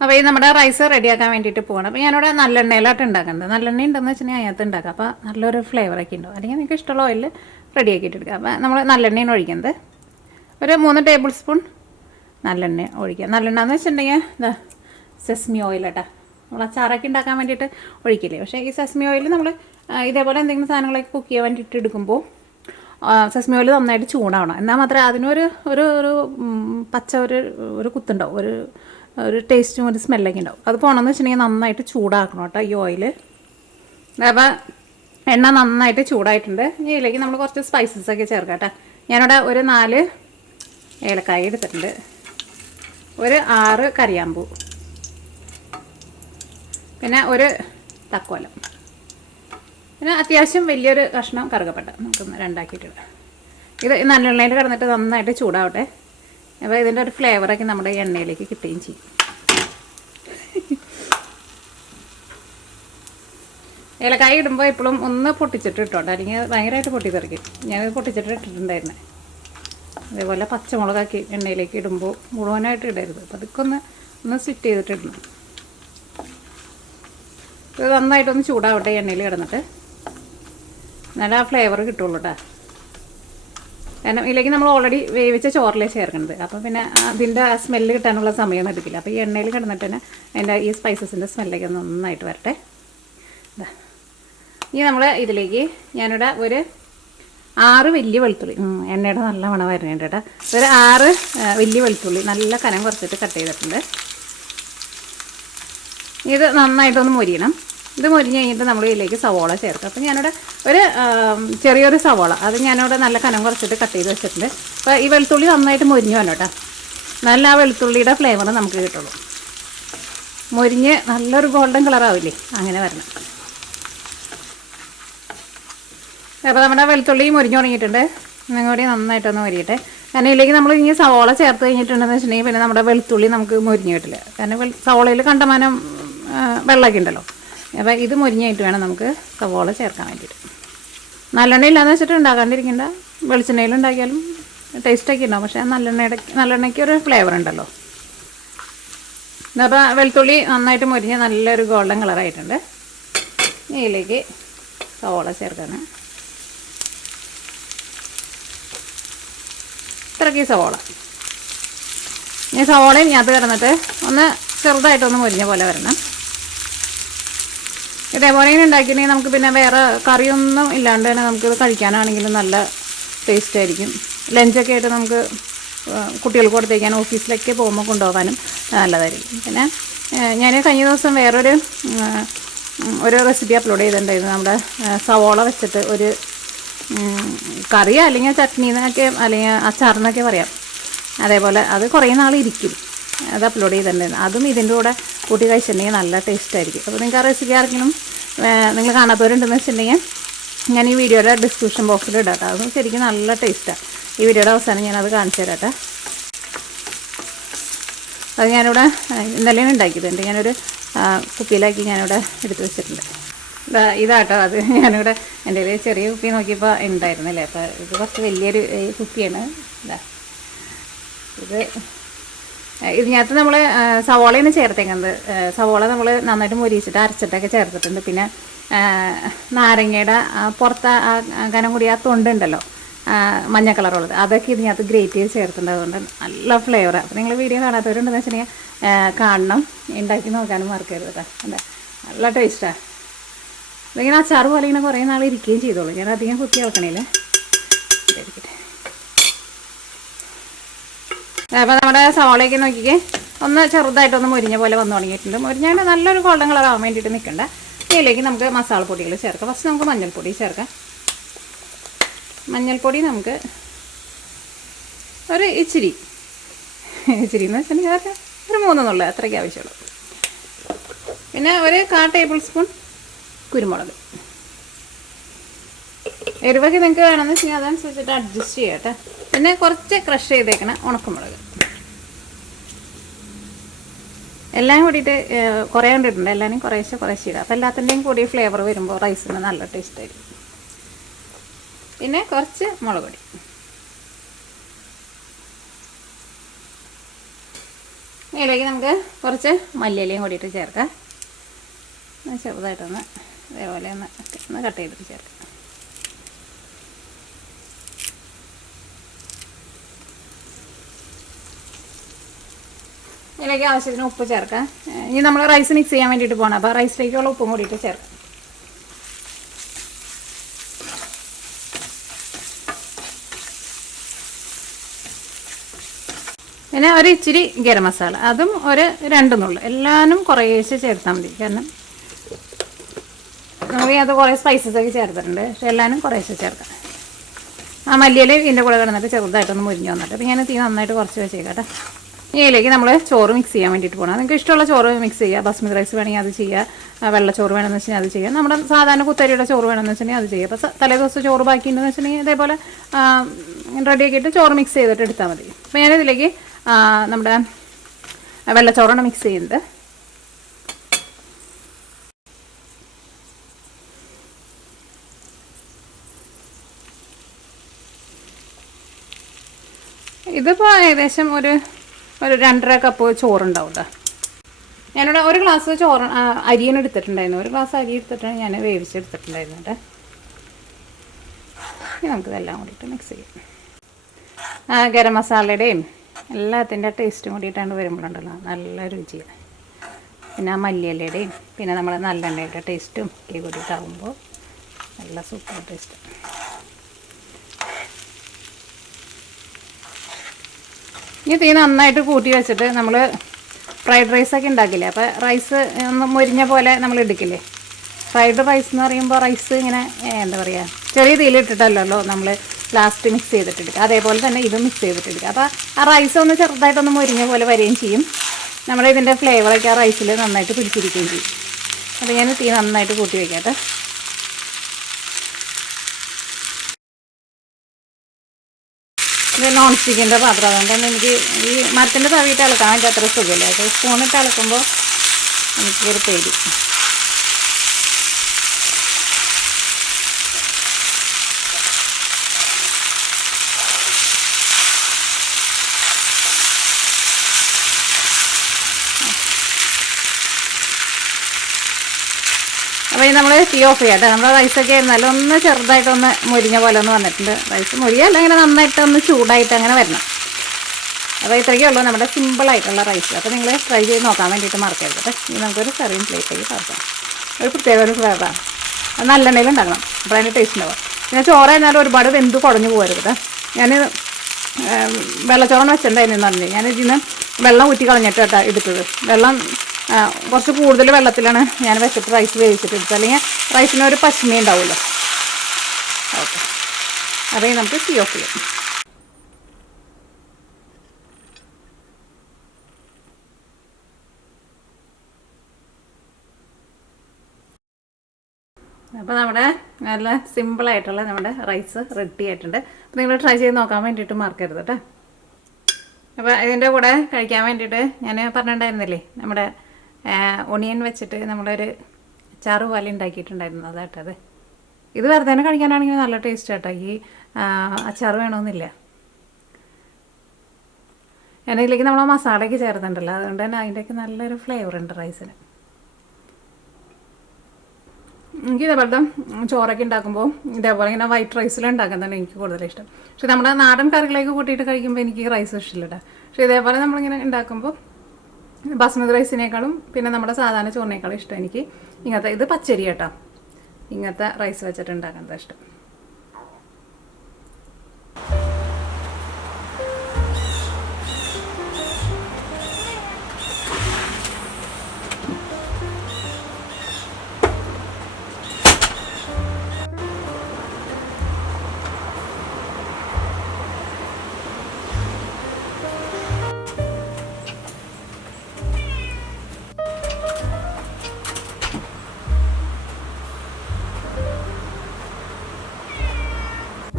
അപ്പോൾ ഈ നമ്മുടെ റൈസ് റെഡിയാക്കാൻ വേണ്ടിയിട്ട് പോകണം. അപ്പോൾ ഞാനിവിടെ നല്ലെണ്ണയിലായിട്ട് ഉണ്ടാക്കുന്നത്. നല്ലെണ്ണ ഉണ്ടെന്ന് വെച്ചിട്ടുണ്ടെങ്കിൽ അതിനകത്ത് ഉണ്ടാക്കാം. അപ്പോൾ നല്ലൊരു ഫ്ലേവറൊക്കെ ഉണ്ടാവും. അല്ലെങ്കിൽ നിങ്ങൾക്ക് ഇഷ്ടമുള്ള ഓയിൽ റെഡിയാക്കിയിട്ട് എടുക്കുക. അപ്പോൾ നമ്മൾ നല്ലെണ്ണയാണ് ഒഴിക്കുന്നത്. ഒരു 3 ടേബിൾ സ്പൂൺ നല്ലെണ്ണ ഒഴിക്കുക. നല്ലെണ്ണ എന്ന് വെച്ചിട്ടുണ്ടെങ്കിൽ ഇതാ സെസ്മി ഓയിൽ കേട്ടോ. നമ്മൾ അച്ചാറൊക്കെ ഉണ്ടാക്കാൻ വേണ്ടിയിട്ട് ഒഴിക്കില്ലേ. പക്ഷേ ഈ സെസ്മി ഓയിൽ നമ്മൾ ഇതേപോലെ എന്തെങ്കിലും സാധനങ്ങളൊക്കെ കുക്ക് ചെയ്യാൻ വേണ്ടിയിട്ട് എടുക്കുമ്പോൾ സെസ്മി ഓയിൽ നന്നായിട്ട് ചൂടാവണം. എന്നാൽ മാത്രമേ അതിനൊരു ഒരു ഒരു പച്ച ഒരു കുത്തുണ്ടാവും, ഒരു ടേസ്റ്റും ഒരു സ്മെല്ലൊക്കെ ഉണ്ടാവും. അത് പോകണമെന്ന് വെച്ചിട്ടുണ്ടെങ്കിൽ നന്നായിട്ട് ചൂടാക്കണം കേട്ടോ ഈ ഓയിൽ. അപ്പോൾ എണ്ണ നന്നായിട്ട് ചൂടായിട്ടുണ്ട്. ഇനി ഇതിലേക്ക് നമ്മൾ കുറച്ച് സ്പൈസസൊക്കെ ചേർക്കാം കേട്ടോ. ഞാനിവിടെ ഒരു 4 ഏലക്കായ എടുത്തിട്ടുണ്ട്, ഒരു 6 കറിയാമ്പൂ, പിന്നെ ഒരു തക്കോലം, പിന്നെ അത്യാവശ്യം വലിയൊരു കഷ്ണം കറുകപ്പട്ട നമുക്കൊന്ന് രണ്ടാക്കിയിട്ടിടാം. ഇത് നല്ലെണ്ണയിൽ കിടന്നിട്ട് നന്നായിട്ട് ചൂടാവട്ടെ. അപ്പോൾ ഇതിൻ്റെ ഒരു ഫ്ലേവറൊക്കെ നമ്മുടെ എണ്ണയിലേക്ക് കിട്ടുകയും ചെയ്യും. ഏലക്കായ ഇടുമ്പോൾ എപ്പോഴും ഒന്ന് പൊട്ടിച്ചിട്ട് ഇട്ടോട്ടെ, അല്ലെങ്കിൽ ഭയങ്കരമായിട്ട് പൊട്ടിത്തെറിക്കും. ഞാനിത് പൊട്ടിച്ചിട്ട് ഇട്ടിട്ടുണ്ടായിരുന്നേ. അതേപോലെ പച്ചമുളകാക്കി എണ്ണയിലേക്ക് ഇടുമ്പോൾ മുഴുവനായിട്ട് ഇടരുത്. അപ്പോൾ അതൊക്കെ ഒന്ന് സ്വിറ്റ് ചെയ്തിട്ട് ഇടണം. ഇത് നന്നായിട്ടൊന്ന് ചൂടാവട്ടെ എണ്ണയിൽ കിടന്നിട്ട്, നല്ല ആ ഫ്ലേവർ കിട്ടുള്ളൂ കേട്ടോ. കാരണം ഇതിലേക്ക് നമ്മൾ ഓൾറെഡി വേവിച്ച ചോറിലേ ചേർക്കുന്നത്. അപ്പോൾ പിന്നെ അതിൻ്റെ ആ സ്മെല്ല് കിട്ടാനുള്ള സമയം എടുക്കില്ല. അപ്പോൾ ഈ എണ്ണയിൽ കിടന്നിട്ട് തന്നെ അതിൻ്റെ ഈ സ്പൈസസിൻ്റെ സ്മെല്ലൊക്കെ നന്നായിട്ട് വരട്ടെ. ഇനി നമ്മൾ ഇതിലേക്ക് ഞാനിവിടെ ഒരു 6 വലിയ വെളുത്തുള്ളി, എണ്ണയുടെ നല്ല മണം വരുന്നുണ്ട് കേട്ടോ. ഒരു 6 വലിയ വെളുത്തുള്ളി നല്ല കനം കുറച്ചിട്ട് കട്ട് ചെയ്തിട്ടുണ്ട്. ഇത് നന്നായിട്ടൊന്ന് മൊരിയണം. ഇത് മൊരിഞ്ഞ് കഴിഞ്ഞിട്ട് നമ്മൾ ഇതിലേക്ക് സവോള ചേർക്കാം. അപ്പോൾ ഞാനിവിടെ ഒരു ചെറിയൊരു സവോള, അത് ഞാനിവിടെ നല്ല കനം കുറച്ചിട്ട് കട്ട് ചെയ്ത് വെച്ചിട്ടുണ്ട്. അപ്പോൾ ഈ വെളുത്തുള്ളി നന്നായിട്ട് മൊരിഞ്ഞ് വേണം കേട്ടോ. നല്ല ആ വെളുത്തുള്ളിയുടെ ഫ്ലേവർ നമുക്ക് കിട്ടുള്ളൂ. മൊരിഞ്ഞ് നല്ലൊരു ഗോൾഡൻ കളറാവില്ലേ, അങ്ങനെ വരണം. അപ്പോൾ നമ്മുടെ വെളുത്തുള്ളി മൊരിഞ്ഞ് തുടങ്ങിയിട്ടുണ്ട്. ഇന്നും കൂടി നന്നായിട്ടൊന്ന് മൊരിയട്ടെ. കാരണം ഇതിലേക്ക് നമ്മൾ ഇനി സവോള ചേർത്ത് കഴിഞ്ഞിട്ടുണ്ടെന്ന് വെച്ചിട്ടുണ്ടെങ്കിൽ പിന്നെ നമ്മുടെ വെളുത്തുള്ളി നമുക്ക് മൊരിഞ്ഞ് കിട്ടില്ല. കാരണം സവോളയിൽ കണ്ടമാനം വെള്ളമൊക്കെ ഉണ്ടല്ലോ. അപ്പോൾ ഇത് മൊരിഞ്ഞായിട്ട് വേണം നമുക്ക് സവോള ചേർക്കാൻ വേണ്ടിയിട്ട്. നല്ലെണ്ണ ഇല്ലാന്ന് വെച്ചിട്ട് ഉണ്ടാക്കാണ്ടിരിക്കേണ്ട, വെളിച്ചെണ്ണയിൽ ഉണ്ടാക്കിയാലും ടേസ്റ്റൊക്കെ ഉണ്ടാവും. പക്ഷേ നല്ലെണ്ണയ്ക്ക് ഒരു ഫ്ലേവർ ഉണ്ടല്ലോ. അപ്പോൾ വെളുത്തുള്ളി നന്നായിട്ട് മൊരിഞ്ഞ് നല്ലൊരു ഗോൾഡൻ കളറായിട്ടുണ്ട്. ഇതിലേക്ക് സവോള ചേർക്കാണ്. ഇത്രയ്ക്ക് സവോള. ഈ സവോളയും ഇതിനകത്ത് കിടന്നിട്ട് ഒന്ന് ചെറുതായിട്ടൊന്ന് മൊരിഞ്ഞ പോലെ വരണം. ഇതേപോലെ ഇങ്ങനെ ഉണ്ടാക്കിയിട്ടുണ്ടെങ്കിൽ നമുക്ക് പിന്നെ വേറെ കറിയൊന്നും ഇല്ലാണ്ട് തന്നെ നമുക്കിത് കഴിക്കാനാണെങ്കിലും നല്ല ടേസ്റ്റ് ആയിരിക്കും. ലഞ്ചൊക്കെ ആയിട്ട് നമുക്ക് കുട്ടികൾക്ക് കൊടുത്തേക്കാൻ ഓഫീസിലൊക്കെ പോകുമ്പോൾ കൊണ്ടുപോകാനും നല്ലതായിരിക്കും. പിന്നെ ഞാൻ കഴിഞ്ഞ ദിവസം വേറൊരു റെസിപ്പി അപ്ലോഡ് ചെയ്തിട്ടുണ്ടായിരുന്നു. നമ്മുടെ സവോള വെച്ചിട്ട് ഒരു കറി അല്ലെങ്കിൽ ചട്നി എന്നൊക്കെ അല്ലെങ്കിൽ അച്ചാറെന്നൊക്കെ പറയാം. അതേപോലെ അത് കുറേ നാളിരിക്കും. അത് അപ്ലോഡ് ചെയ്തിട്ടുണ്ടായിരുന്നു. അതും ഇതിൻ്റെ കൂടെ കൂട്ടി കഴിച്ചിട്ടുണ്ടെങ്കിൽ നല്ല ടേസ്റ്റ് ആയിരിക്കും. അപ്പോൾ നിങ്ങൾക്ക് ആ റെസിപ്പി ആർക്കെങ്കിലും നിങ്ങൾ കാണാത്തവരുണ്ടെന്ന് വെച്ചിട്ടുണ്ടെങ്കിൽ ഞാൻ ഈ വീഡിയോയുടെ ഡിസ്ക്രിപ്ഷൻ ബോക്സിൽ ഇടാം കേട്ടോ. അതും ശരിക്കും നല്ല ടേസ്റ്റാണ്. ഈ വീഡിയോയുടെ അവസാനം ഞാനത് കാണിച്ചു തരാം കേട്ടോ. അത് ഞാനിവിടെ ഇന്നലെയാണ് ഉണ്ടാക്കിയതുണ്ട്. ഞാനൊരു കുപ്പിയിലാക്കി ഞാനിവിടെ എടുത്ത് വെച്ചിട്ടുണ്ട്. ഇതാട്ടോ അത്. ഞാനിവിടെ എൻ്റെ കയ്യിൽ ചെറിയ കുപ്പി നോക്കിയപ്പോൾ ഉണ്ടായിരുന്നില്ലേ. അപ്പോൾ ഇത് കുറച്ച് വലിയൊരു കുപ്പിയാണ്. ഇതിനകത്ത് നമ്മൾ സവോളയാണ് ചേർത്തേക്കുന്നത്. സവോള നമ്മൾ നന്നായിട്ട് മൊരിച്ചിട്ട് അരച്ചിട്ടൊക്കെ ചേർത്തിട്ടുണ്ട്. പിന്നെ നാരങ്ങയുടെ പുറത്ത് കനം കൂടി ആ തൊണ്ടുണ്ടല്ലോ, മഞ്ഞ കളറുള്ളത്, അതൊക്കെ ഇതിനകത്ത് ഗ്രേറ്റ് ചെയ്ത് ചേർത്തിട്ടുണ്ട്. അതുകൊണ്ട് നല്ല ഫ്ലേവറാണ്. അപ്പോൾ നിങ്ങൾ വീഡിയോ കാണാത്തവരുണ്ടെന്ന് വെച്ചിട്ടുണ്ടെങ്കിൽ കാണണം, ഉണ്ടാക്കി നോക്കാനും മറക്കരുത് കേട്ടോ. എന്താ നല്ല ടേസ്റ്റാണ്. ഇതിങ്ങനെ അച്ചാറ് പോലെ ഇങ്ങനെ കുറേ നാൾ ഇരിക്കുകയും ചെയ്തോളൂ. ഞാൻ അധികം കുത്തി ഇളക്കണില്ലേ. അപ്പോൾ നമ്മുടെ സവാളയൊക്കെ നോക്കിക്കേ ഒന്ന് ചെറുതായിട്ടൊന്ന് മൊരിഞ്ഞ പോലെ വന്നു തുടങ്ങിയിട്ടുണ്ട്. മൊരിഞ്ഞാണ്ട് നല്ലൊരു ഗോൾഡൻ കളറാവാൻ വേണ്ടിയിട്ട് നിൽക്കണ്ട. ഇതിലേക്ക് നമുക്ക് മസാലപ്പൊടികൾ ചേർക്കാം. ഫസ്റ്റ് നമുക്ക് മഞ്ഞൾപ്പൊടി ചേർക്കാം. മഞ്ഞൾപ്പൊടി നമുക്ക് ഒരു ഇച്ചിരി എന്ന് വെച്ചിട്ടുണ്ടെങ്കിൽ ഒരു 3 നുള്ള അത്രയ്ക്ക് ആവശ്യമുള്ളൂ. പിന്നെ ഒരു 1/4 ടേബിൾ സ്പൂൺ കുരുമുളക്. എരിവൊക്കെ നിങ്ങൾക്ക് വേണമെന്ന് വെച്ചാൽ അതനുസരിച്ചിട്ട് അഡ്ജസ്റ്റ് ചെയ്യട്ടെ. പിന്നെ കുറച്ച് ക്രഷ് ചെയ്തേക്കണ ഉണക്കമുളക്. എല്ലാം കൂടിയിട്ട് കുറേ കൊണ്ടിട്ടുണ്ട്. എല്ലാവരും കുറേശ്ശെ ഇടുക. അപ്പോൾ എല്ലാത്തിൻ്റെയും കൂടി ഫ്ലേവർ വരുമ്പോൾ റൈസിന് നല്ല ടേസ്റ്റ് ആയിരിക്കും. പിന്നെ കുറച്ച് മുളക് പൊടി. ഇതിലേക്ക് നമുക്ക് കുറച്ച് മല്ലിയിലയും കൂടിയിട്ട് ചേർക്കാം. ചെറുതായിട്ടൊന്ന് ഇതേപോലെ ഒന്ന് കട്ട് ചെയ്തിട്ട് ചേർക്കാം. ഇതിലേക്ക് ആവശ്യത്തിന് ഉപ്പ് ചേർക്കാം. ഇനി നമ്മൾ റൈസ് മിക്സ് ചെയ്യാൻ വേണ്ടിയിട്ട് പോകണം. അപ്പോൾ റൈസിലേക്കുള്ള ഉപ്പും കൂടിയിട്ട് ചേർക്കാം. പിന്നെ ഒരു ഇച്ചിരി ഗരം മസാല, അതും ഒരു 2 നുള്ളു. എല്ലാവരും കുറേശ്ശെ ചേർത്താൽ മതി. കാരണം നമുക്ക് അത് കുറേ സ്പൈസസ് ഒക്കെ ചേർത്തിട്ടുണ്ട്. പക്ഷെ എല്ലാവരും കുറേശ്ശെ ചേർക്കാം. ആ മല്ലിയില ഇതിൻ്റെ കൂടെ കിടന്നിട്ട് ചെറുതായിട്ടൊന്ന് മുരിഞ്ഞ് വന്നിട്ട് അപ്പോൾ ഞാൻ തീ നന്നായിട്ട് കുറച്ച് വെച്ചേക്കട്ടെ. ഇതിലേക്ക് നമ്മൾ ചോറ് മിക്സ് ചെയ്യാൻ വേണ്ടിയിട്ട് പോകണം. നിങ്ങൾക്ക് ഇഷ്ടമുള്ള ചോറ് മിക്സ് ചെയ്യുക. ബസ്മതി റൈസ് വേണമെങ്കിൽ അത് ചെയ്യുക, വെള്ളച്ചോറ് വേണമെന്ന് വെച്ചാൽ അത് ചെയ്യുക, നമ്മുടെ സാധാരണ കുത്തരിയുടെ ചോറ് വേണമെന്ന് വെച്ചിട്ടുണ്ടെങ്കിൽ അത് ചെയ്യുക. അപ്പോൾ തലേദിവസം ചോറ് ബാക്കിയുണ്ടെന്ന് വെച്ചിട്ടുണ്ടെങ്കിൽ ഇതേപോലെ റെഡിയാക്കിയിട്ട് ചോറ് മിക്സ് ചെയ്തിട്ട് എടുത്താൽ മതി. അപ്പോൾ ഞാനിതിലേക്ക് നമ്മുടെ വെള്ളച്ചോറാണ് മിക്സ് ചെയ്യുന്നത്. ഇതിപ്പോൾ ഏകദേശം ഒരു 2.5 കപ്പ് ചോറുണ്ടാവും കേട്ടോ. ഞാനിവിടെ ഒരു ഗ്ലാസ് ചോറ് അരിയാണ് എടുത്തിട്ടുണ്ടായിരുന്നു. ഒരു ഗ്ലാസ് അരി എടുത്തിട്ടാണ് ഞാൻ വേവിച്ചെടുത്തിട്ടുണ്ടായിരുന്നു കേട്ടോ. ഇനി നമുക്കിതെല്ലാം കൂടിയിട്ട് മിക്സ് ചെയ്യാം. ഗരം മസാലയുടെയും എല്ലാത്തിൻ്റെ ടേസ്റ്റും കൂടിയിട്ടാണ് വരുമ്പോഴുണ്ടല്ലോ നല്ല രുചിയാണ്. പിന്നെ മല്ലിയിലയുടെയും പിന്നെ നമ്മുടെ നല്ലെണ്ണയുടെ ടേസ്റ്റും ഒക്കെ കൂടിയിട്ടാകുമ്പോൾ നല്ല സൂപ്പർ ടേസ്റ്റ്. ഇനി തീ നന്നായിട്ട് കൂട്ടി വെച്ചിട്ട് നമ്മൾ ഫ്രൈഡ് റൈസൊക്കെ ഉണ്ടാക്കില്ലേ, അപ്പോൾ റൈസ് ഒന്ന് മൊരിഞ്ഞ പോലെ നമ്മൾ എടുക്കില്ലേ. ഫ്രൈഡ് റൈസ് എന്ന് പറയുമ്പോൾ റൈസ് ഇങ്ങനെ എന്താ പറയുക ചെറിയ തീയിലിട്ടിട്ടല്ലോ നമ്മൾ ലാസ്റ്റ് മിക്സ് ചെയ്തിട്ടെടുക്കുക. അതേപോലെ തന്നെ ഇതും മിക്സ് ചെയ്തിട്ടെടുക്കുക. അപ്പോൾ ആ റൈസ് ഒന്ന് ചെറുതായിട്ടൊന്ന് മൊരിഞ്ഞ പോലെ വരികയും ചെയ്യും. നമ്മുടെ ഇതിൻ്റെ ഫ്ലേവറൊക്കെ ആ റൈസിൽ നന്നായിട്ട് പിടിച്ചിരിക്കുകയും ചെയ്യും. അപ്പോൾ ഞാൻ തീ നന്നായിട്ട് കൂട്ടി വയ്ക്കട്ടെ. ഇത് നോൺ സ്റ്റിക്കിൻ്റെ പാത്രം, അതുകൊണ്ട് തന്നെ എനിക്ക് ഈ മരത്തിൻ്റെ തവിയിട്ട് ഇളക്കാൻ വേണ്ടി അത്ര സുഖമില്ല. അപ്പോൾ സ്പൂണിട്ട് ഇളക്കുമ്പോൾ എനിക്കൊരു പേടി. അപ്പോൾ ഈ നമ്മൾ തീ ഓഫ് ചെയ്യാം കേട്ടോ. നമ്മുടെ റൈസൊക്കെ ആയിരുന്നാലും ഒന്ന് ചെറുതായിട്ടൊന്ന് മൊരിഞ്ഞ പോലെ ഒന്ന് വന്നിട്ടുണ്ട്. റൈസ് മൊരിയല്ല, ഇങ്ങനെ നന്നായിട്ടൊന്ന് ചൂടായിട്ട് അങ്ങനെ വരണം. അപ്പോൾ ഇത്രയൊക്കെ ഉള്ളൂ നമ്മുടെ സിമ്പിളായിട്ടുള്ള റൈസ്. അപ്പോൾ നിങ്ങൾ ട്രൈ ചെയ്ത് നോക്കാൻ വേണ്ടിയിട്ട് മറക്കരുത് കേട്ടോ. ഇനി നമുക്കൊരു സെർവിങ് പ്ലേറ്റിലേക്ക് ചേർക്കാം. ഒരു പ്രത്യേക ഒരു ഫ്ലേവറാണ്. അത് നല്ലെണ്ണയിൽ ഉണ്ടാക്കണം, അപ്പോൾ അതിൻ്റെ ടേസ്റ്റ് ഉണ്ടാവും. പിന്നെ ചോറായിരുന്നാലും ഒരുപാട് വെന്ത് കുഴഞ്ഞു പോകരുത് കേട്ടോ. ഞാൻ വെള്ളച്ചോറന്ന് വെച്ചിട്ടുണ്ടായിരുന്നു പറഞ്ഞു. ഞാൻ ഇതിന് വെള്ളം ഊറ്റി കളഞ്ഞിട്ട് കേട്ടോ എടുത്തത്. വെള്ളം കുറച്ച് കൂടുതൽ വെള്ളത്തിലാണ് ഞാൻ വെച്ചിട്ട് റൈസ് വേവിച്ചിട്ട് എടുത്തത്, അല്ലെങ്കിൽ റൈസിനൊരു പശ്മി ഉണ്ടാവുമല്ലോ. ഓക്കെ, അപ്പോൾ നമുക്ക് തീ ഓഫ് ചെയ്യാം. അപ്പോൾ നമ്മുടെ നല്ല സിമ്പിളായിട്ടുള്ള നമ്മുടെ റൈസ് റെഡി ആയിട്ടുണ്ട്. അപ്പോൾ നിങ്ങൾ ട്രൈ ചെയ്ത് നോക്കാൻ വേണ്ടിയിട്ട് മറക്കരുത് കേട്ടോ. അപ്പോൾ ഇതിൻ്റെ കൂടെ കഴിക്കാൻ വേണ്ടിയിട്ട് ഞാൻ പറഞ്ഞിട്ടുണ്ടായിരുന്നില്ലേ, നമ്മുടെ ഒണിയൻ വെച്ചിട്ട് നമ്മളൊരു അച്ചാറ് പോലെ ഉണ്ടാക്കിയിട്ടുണ്ടായിരുന്നു. അതാട്ടത്. ഇത് വെറുതെ തന്നെ കഴിക്കാനാണെങ്കിൽ നല്ല ടേസ്റ്റ് കേട്ടോ. ഈ അച്ചാറ് വേണമെന്നില്ല. അതിലേക്ക് നമ്മൾ മസാലയൊക്കെ ചേർത്തിട്ടുണ്ടല്ലോ, അതുകൊണ്ട് തന്നെ അതിൻ്റെയൊക്കെ നല്ലൊരു ഫ്ലേവർ ഉണ്ട് റൈസിന്. എനിക്ക് ഇതേപോലത്തെ ചോറൊക്കെ ഉണ്ടാക്കുമ്പോൾ ഇതേപോലെ ഇങ്ങനെ വൈറ്റ് റൈസിൽ ഉണ്ടാക്കുന്നതാണ് എനിക്ക് കൂടുതൽ ഇഷ്ടം. പക്ഷെ നമ്മുടെ നാടൻ കറികളൊക്കെ കൂട്ടിയിട്ട് കഴിക്കുമ്പോൾ എനിക്ക് റൈസ് ഇഷ്ടമില്ല കേട്ടോ. പക്ഷേ ഇതേപോലെ നമ്മളിങ്ങനെ ഉണ്ടാക്കുമ്പോൾ ബസ്മതി റൈസിനേക്കാളും പിന്നെ നമ്മുടെ സാധാരണ ചോറിനേക്കാളും ഇഷ്ടം എനിക്ക് ഇങ്ങനത്തെ, ഇത് പച്ചരി കേട്ടോ, ഇങ്ങനത്തെ റൈസ് വെച്ചിട്ട് ഉണ്ടാക്കുന്നത് ഇഷ്ടം.